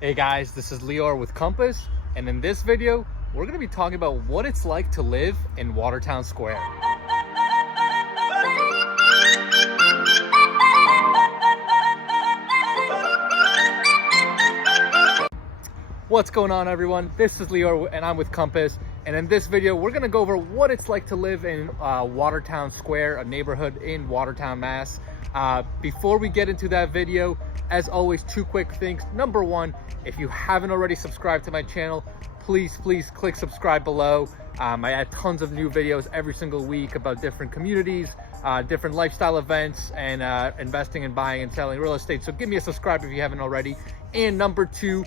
Hey guys, this is Lior with Compass, and in this video, we're going to be talking about what it's like to live in Watertown Square. What's going on, everyone? This is Lior and I'm with Compass, and in this video, we're going to go over what it's like to live in Watertown Square, a neighborhood in Watertown, Mass. Before we get into that video, as always, two quick things. Number one, if you haven't already subscribed to my channel, please click subscribe below. I add tons of new videos every single week about different communities, different lifestyle events, and investing and buying and selling real estate. So give me a subscribe if you haven't already. And number two,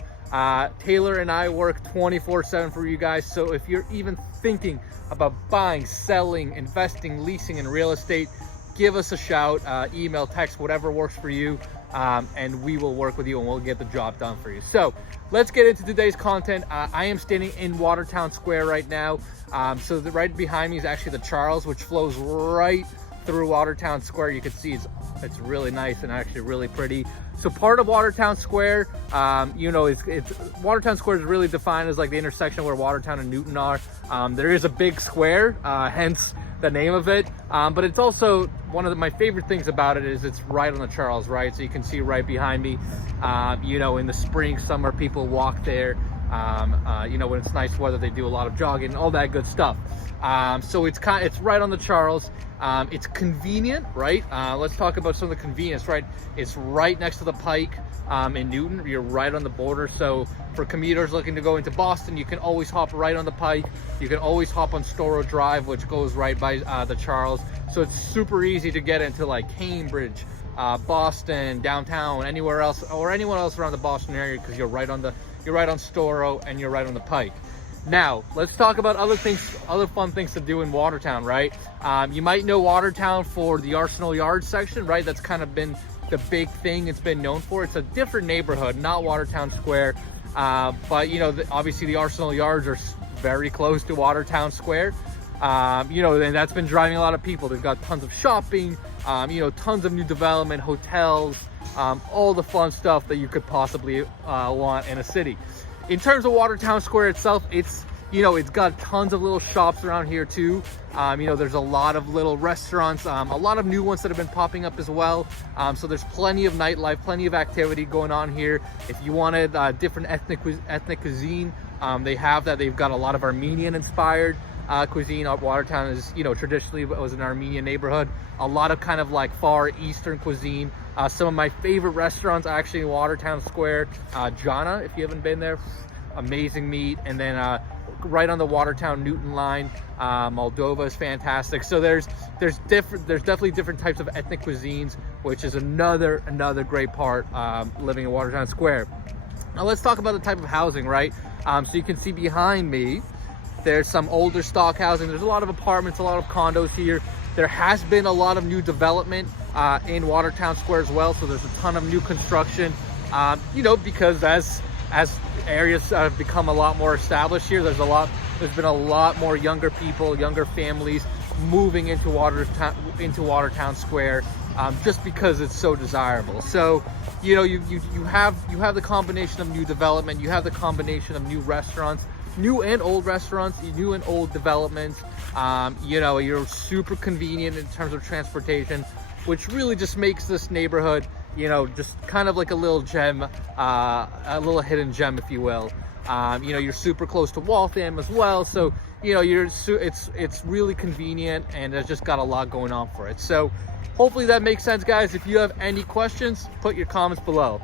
Taylor and I work 24/7 for you guys. So if you're even thinking about buying, selling, investing, leasing in real estate, give us a shout, email, text, whatever works for you. And we will work with you and we'll get the job done for you. So let's get into today's content. I am standing in Watertown Square right now. Right behind me is actually the Charles, which flows right through Watertown Square. You can see it's really nice and actually really pretty. So part of Watertown Square, Watertown Square is really defined as like the intersection where Watertown and Newton are. There is a big square, hence the name of it, but it's also one of my favorite things about it is it's right on the Charles, right? So you can see right behind me, in the spring, summer, people walk there. When it's nice weather, they do a lot of jogging, all that good stuff. So it's right on the Charles. It's convenient, right? Let's talk about some of the convenience, right? It's right next to the Pike in Newton. You're right on the border. So for commuters looking to go into Boston, you can always hop right on the Pike. You can always hop on Storrow Drive, which goes right by the Charles. So it's super easy to get into like Cambridge, Boston, downtown, anywhere else, or anyone else around the Boston area, because you're right on Storrow and you're right on the Pike. Now, let's talk about other fun things to do in Watertown, right? You might know Watertown for the Arsenal Yards section, right? That's kind of been the big thing it's been known for. It's a different neighborhood, not Watertown Square. But, obviously the Arsenal Yards are very close to Watertown Square. And that's been driving a lot of people. They've got tons of shopping, tons of new development, hotels, all the fun stuff that you could possibly want in a city. In terms of Watertown Square itself, it's got tons of little shops around here too. There's a lot of little restaurants, a lot of new ones that have been popping up as well. So there's plenty of nightlife, plenty of activity going on here. If you wanted different ethnic cuisine, they have that. They've got a lot of Armenian inspired cuisine. Watertown is, traditionally was an Armenian neighborhood. A lot of kind of like far Eastern cuisine. Some of my favorite restaurants actually in Watertown Square. Jana, if you haven't been there, amazing meat. And then right on the Watertown Newton line, Moldova is fantastic. So there's definitely different types of ethnic cuisines, which is another great part living in Watertown Square. Now let's talk about the type of housing, right? So you can see behind me, there's some older stock housing. There's a lot of apartments, a lot of condos here. There has been a lot of new development in Watertown Square as well. So there's a ton of new construction, because as areas have become a lot more established here, there's been a lot more younger people, younger families moving into Watertown Square, just because it's so desirable. So, you have the combination of new development, you have the combination of new restaurants, new and old restaurants, new and old developments. You're super convenient in terms of transportation, which really just makes this neighborhood, just kind of like a little gem, a little hidden gem, if you will. You're super close to Waltham as well. So, it's really convenient, and it's just got a lot going on for it. So hopefully that makes sense, guys. If you have any questions, put your comments below.